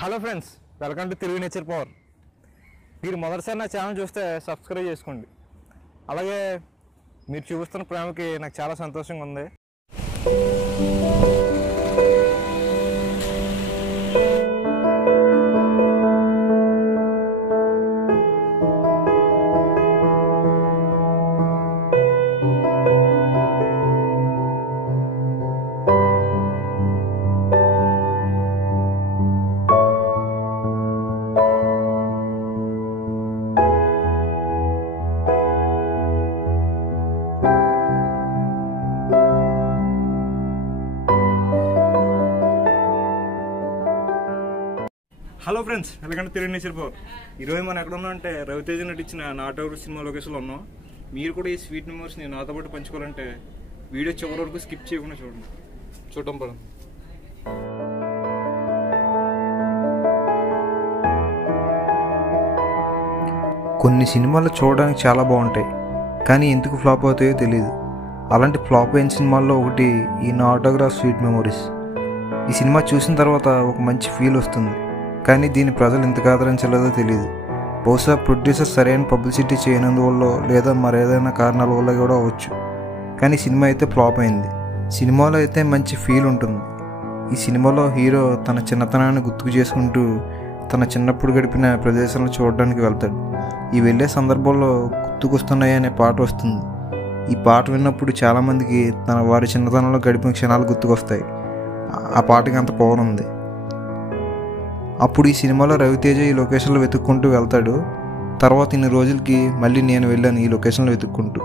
Hello friends, welcome to Telugu nature power. మీరు మొదటిసారి నా ఛానల్ చూస్తే సబ్స్క్రైబ్ చేసుకోండి. అలాగే మీరు చూపిస్తున్న ప్రేమకి నాకు చాలా సంతోషంగా ఉంది. Hello friends, welcome to Telugu nature power. ఈరోజు మనం ఎక్కడ ఉన్నాం అంటే రవితేజ నటించిన నాటోగ్రఫ్ సినిమా లొకేషన్లో ఉన్నాం. మీరు కూడా ఈ స్వీట్ మెమోరీస్ని నాతో పాటు పంచుకోవాలంటే వీడియో చివరి వరకు స్కిప్ చేయకుండా చూడడం పడండి. కొన్ని సినిమాలు చూడడానికి చాలా బాగుంటాయి, కానీ ఎందుకు ఫ్లాప్ అవుతాయో తెలియదు. అలాంటి ఫ్లాప్ అయిన సినిమాల్లో ఒకటి ఈ నా ఆటోగ్రాఫ్ స్వీట్ మెమోరీస్. ఈ సినిమా చూసిన తర్వాత ఒక మంచి ఫీల్ వస్తుంది, కానీ దీన్ని ప్రజలు ఎందుకు ఆదరించలేదో తెలియదు. బహుశా ప్రొడ్యూసర్ సరైన పబ్లిసిటీ చేయనందువల్ల లేదా మరేదైనా కారణాల వల్ల కూడా అవ్వచ్చు. కానీ సినిమా అయితే ఫ్లాప్ అయింది. సినిమాలో అయితే మంచి ఫీల్ ఉంటుంది. ఈ సినిమాలో హీరో తన చిన్నతనాన్ని గుర్తుకు చేసుకుంటూ తన చిన్నప్పుడు గడిపిన ప్రదేశాలను చూడడానికి వెళ్తాడు. ఈ వెళ్ళే సందర్భంలో గుర్తుకొస్తున్నాయి అనే పాట వస్తుంది. ఈ పాట విన్నప్పుడు చాలామందికి వారి చిన్నతనంలో గడిపిన క్షణాలు గుర్తుకొస్తాయి. ఆ పాటకి అంత పవర్ ఉంది. అప్పుడు ఈ సినిమాలో రవితేజ ఈ లొకేషన్లో వెతుక్కుంటూ వెళ్తాడు. తర్వాత ఇన్ని రోజులకి మళ్ళీ నేను వెళ్ళాను ఈ లొకేషన్లో వెతుక్కుంటూ.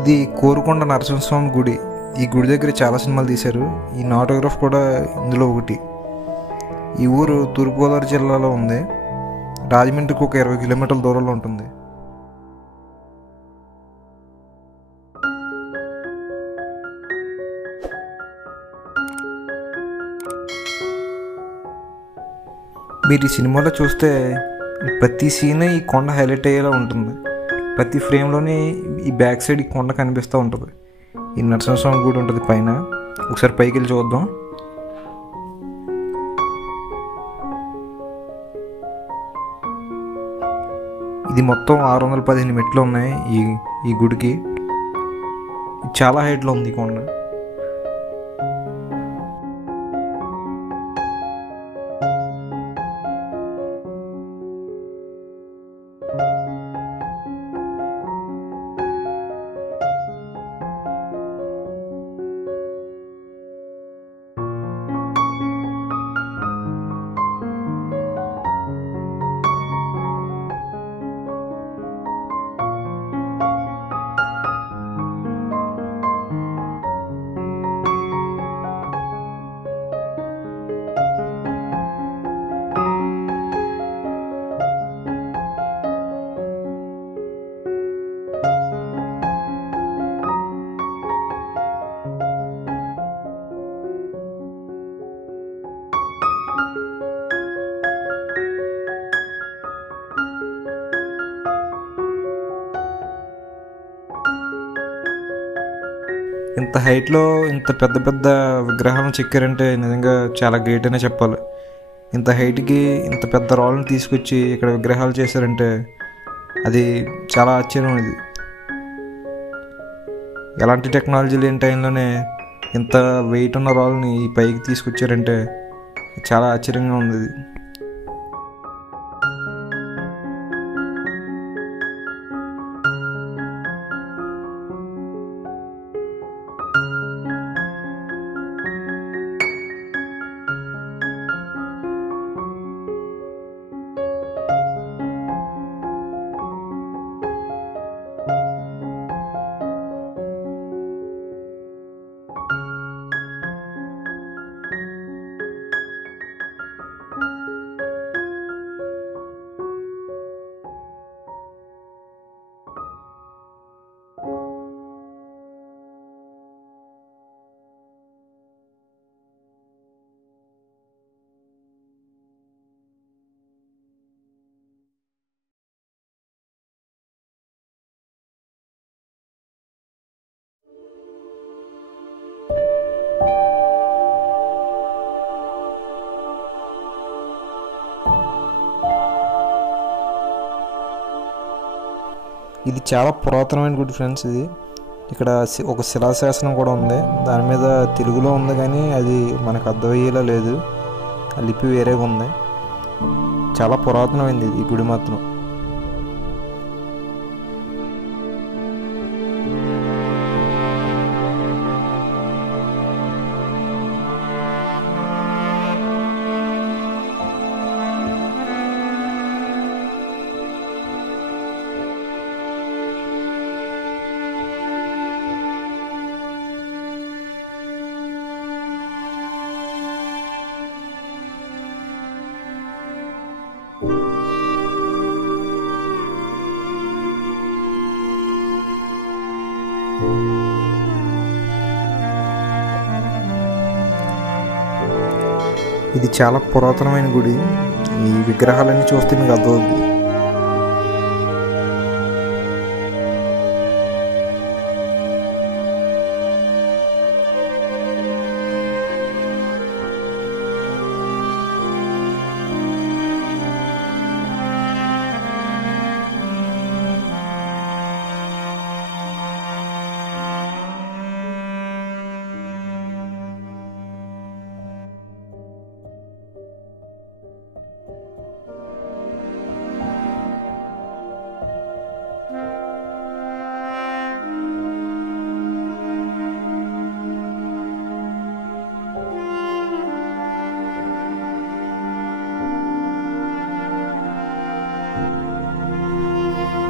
ఇది కోరుకొండ నరసింహస్వామి గుడి. ఈ గుడి దగ్గర చాలా సినిమాలు తీశారు. ఈ ఆటోగ్రాఫ్ కూడా ఇందులో ఒకటి. ఈ ఊరు తూర్పుగోదావరి జిల్లాలో ఉంది. రాజమండ్రికి ఒక 20 కిలోమీటర్ల దూరంలో ఉంటుంది. మీరు ఈ సినిమాలో చూస్తే ప్రతి సీన్ ఈ కొండ హైలైట్ అయ్యేలా ఉంటుంది. ప్రతి ఫ్రేమ్లోనే ఈ బ్యాక్ సైడ్ ఈ కొండ కనిపిస్తూ ఉంటుంది. ఈ నరసింహస్వామి గుడి ఉంటుంది పైన. ఒకసారి పైకి వెళ్ళి చూద్దాం. ఇది మొత్తం 615 మెట్లు ఉన్నాయి ఈ గుడికి. చాలా హైట్లో ఉంది ఈ కొండ. ఇంత హైట్లో ఇంత పెద్ద పెద్ద విగ్రహాలను చెక్కారంటే నిజంగా చాలా గ్రేట్ అనే చెప్పాలి. ఇంత హైట్కి ఇంత పెద్ద రాళ్ళని తీసుకొచ్చి ఇక్కడ విగ్రహాలు చేశారంటే అది చాలా ఆశ్చర్యం. ఇది ఎలాంటి టెక్నాలజీ లేని టైంలోనే ఇంత వెయిట్ ఉన్న రాళ్ళని ఈ పైకి తీసుకొచ్చారంటే చాలా ఆశ్చర్యంగా ఉంది. ఇది ఇది చాలా పురాతనమైన గుడి ఫ్రెండ్స్. ఇది ఇక్కడ ఒక శిలాశాసనం కూడా ఉంది. దాని మీద తెలుగులో ఉంది కానీ అది మనకు అర్థమయ్యేలా లేదు. ఆ లిపి వేరేగా ఉంది. చాలా పురాతనమైంది ఈ గుడి మాత్రం. ఇది చాలా పురాతనమైన గుడి. ఈ విగ్రహాలన్నీ చూస్తే మీకు అర్థమవుతుంది.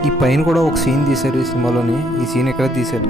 ఈ పైన కూడా ఒక సీన్ తీశారు ఈ సినిమాలోని. ఈ సీన్ ఎక్కడ తీశారు.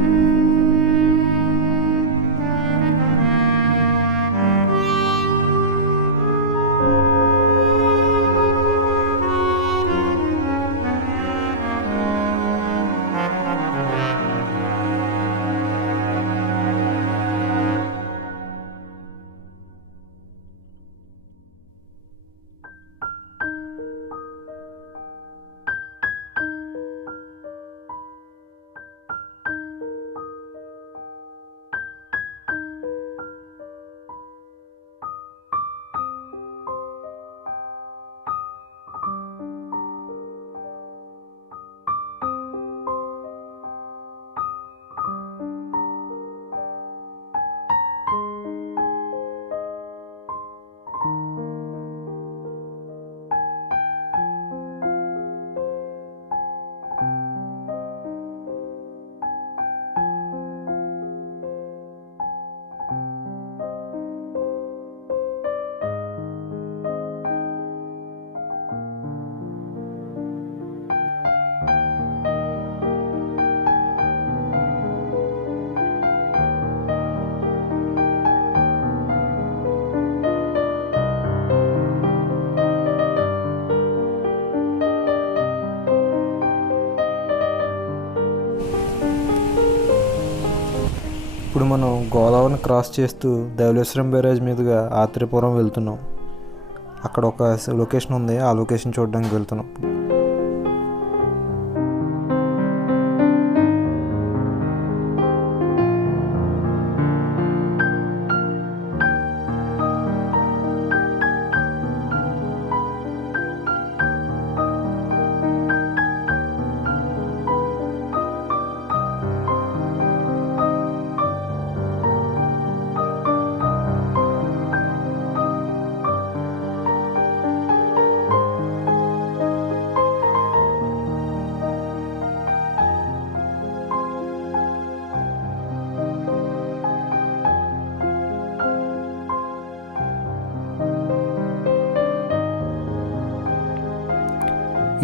ఇప్పుడు మనం గోదావరిని క్రాస్ చేస్తూ ధవళేశ్వరం బ్యారేజ్ మీదుగా ఆత్రేయపురం వెళ్తున్నాం. అక్కడ ఒక లొకేషన్ ఉంది. ఆ లొకేషన్ చూడడానికి వెళ్తున్నాం.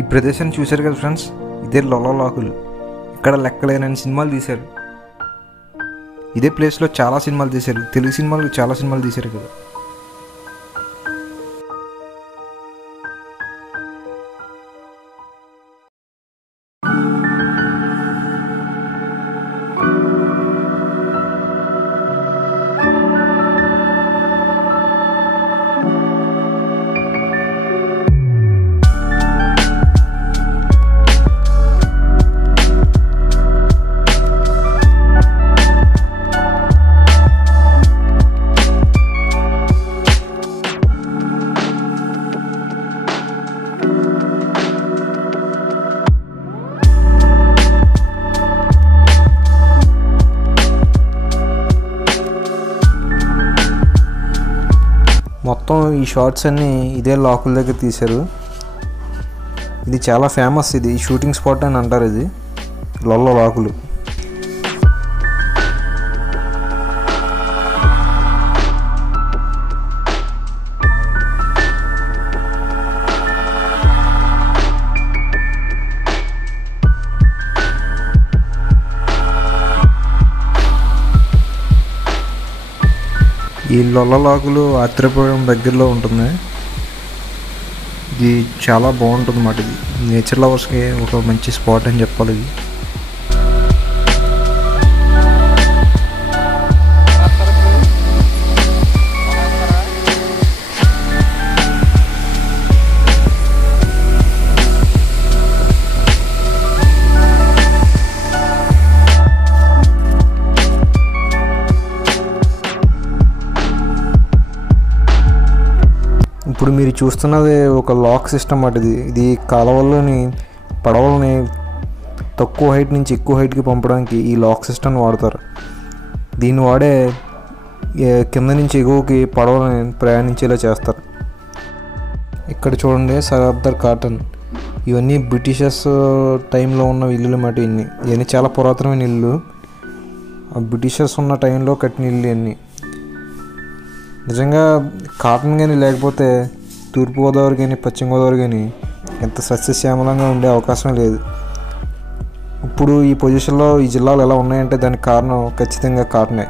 ఈ ప్రదేశాన్ని చూశారు కదా ఫ్రెండ్స్. ఇదే లొల్లా లాకులు. ఇక్కడ లెక్కలేనన్ని సినిమాలు తీశారు. ఇదే ప్లేస్లో చాలా సినిమాలు తీశారు. తెలుగు సినిమాలు చాలా సినిమాలు తీశారు కదా. మొత్తం ఈ షార్ట్స్ అన్నీ ఇదే లాకుల దగ్గర తీశారు. ఇది చాలా ఫేమస్, ఇది షూటింగ్ స్పాట్ అని అంటారు. ఇది లొల్ల లాకులు. ఈ లొల్ల లాకులు ఆత్రేయపురం దగ్గరలో ఉంటుంది. ఇది చాలా బాగుంటుంది అన్నమాట. ఇది నేచర్ లవర్స్కి ఒక మంచి స్పాట్ అని చెప్పాలి. ఇది ఇప్పుడు మీరు చూస్తున్నది ఒక లాక్ సిస్టమ్ అన్నమాట. ఇది కాలువల్లోని పడవలని తక్కువ హైట్ నుంచి ఎక్కువ హైట్కి పంపడానికి ఈ లాక్ సిస్టమ్ని వాడతారు. దీన్ని వాడే కింద నుంచి ఎగువకి పడవలని ప్రయాణించేలా చేస్తారు. ఇక్కడ చూడండి, సర్దార్ కాటన్. ఇవన్నీ బ్రిటిషర్స్ టైంలో ఉన్న ఇల్లులు అన్నమాట. ఇవన్నీ చాలా పురాతనమైన ఇల్లు. బ్రిటిషర్స్ ఉన్న టైంలో కట్టిన ఇల్లు ఇవన్నీ. నిజంగా కాటన్ కానీ లేకపోతే తూర్పుగోదావరి కానీ పశ్చిమ గోదావరి కానీ ఎంత సస్యశ్యామలంగా ఉండే అవకాశం లేదు. ఇప్పుడు ఈ పొజిషన్లో ఈ జిల్లాలు ఎలా ఉన్నాయంటే దానికి కారణం ఖచ్చితంగా కాటనే.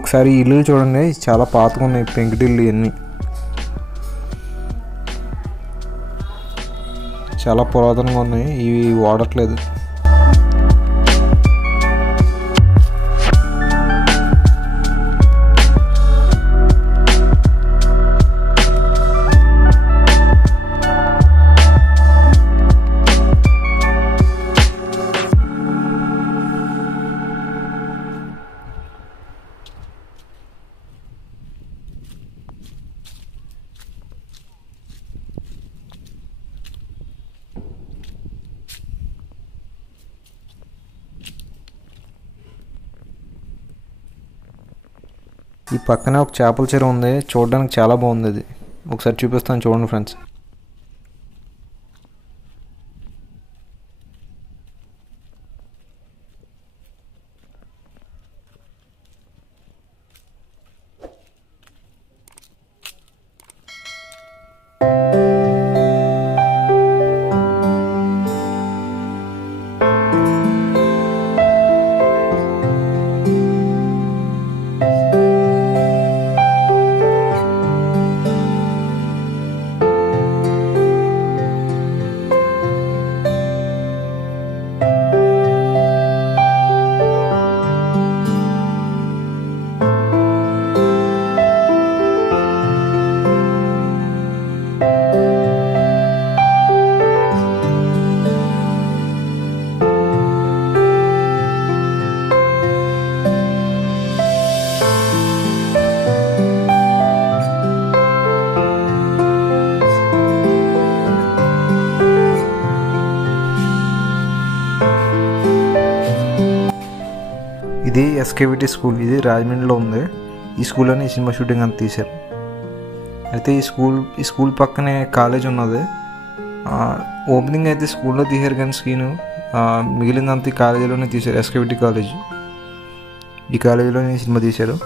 ఒకసారి ఈ ఇల్లు చూడండి, చాలా పాతగా ఉన్నాయి. పెంకుటిల్లు ఇవన్నీ చాలా పురాతనంగా ఉన్నాయి. ఇవి వాడట్లేదు. ఈ పక్కనే ఒక చేపల చెరువు ఉంది, చూడడానికి చాలా బాగుంది. అది ఒకసారి చూపిస్తాను, చూడండి ఫ్రెండ్స్. ఇది S.K.V.T స్కూల్. ఇది రాజమండ్రిలో ఉంది. ఈ స్కూల్లోనే ఈ సినిమా షూటింగ్ అంతా తీశారు. అయితే ఈ స్కూల్ పక్కనే కాలేజ్ ఉన్నది. ఓపెనింగ్ అయితే స్కూల్లో తీశారు కానీ స్క్రీను మిగిలిందంతా ఈ కాలేజీలోనే తీశారు. S.K.V.T college. ఈ కాలేజీలోనే ఈ సినిమా తీశారు.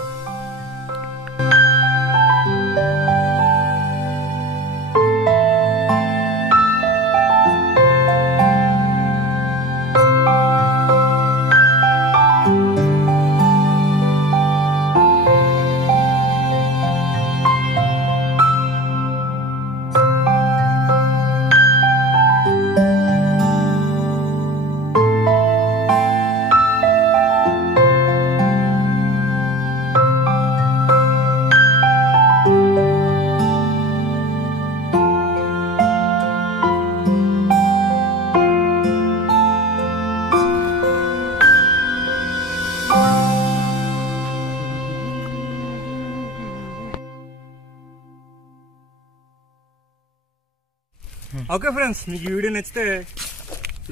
ఓకే ఫ్రెండ్స్, మీకు ఈ వీడియో నచ్చితే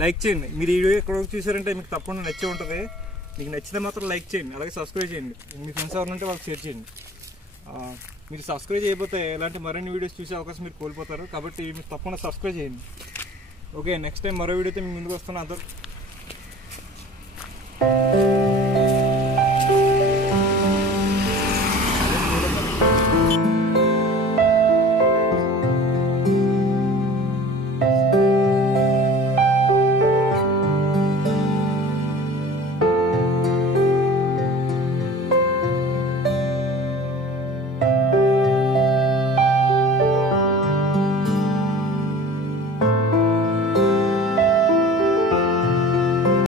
లైక్ చేయండి. మీరు ఈ వీడియో ఎక్కడ చూసారంటే మీకు తప్పకుండా నచ్చే ఉంటుంది. మీకు నచ్చితే మాత్రం లైక్ చేయండి, అలాగే సబ్స్క్రైబ్ చేయండి. మీ ఫ్రెండ్స్ ఎవరంటే వాళ్ళకి షేర్ చేయండి. మీరు సబ్స్క్రైబ్ చేయకపోతే ఇలాంటి మరిన్ని వీడియోస్ చూసే అవకాశం మీరు కోల్పోతారు. కాబట్టి మీరు తప్పకుండా సబ్స్క్రైబ్ చేయండి. ఓకే, నెక్స్ట్ టైం మరో వీడియోతో మీ ముందుకు వస్తున్నా. అందరూ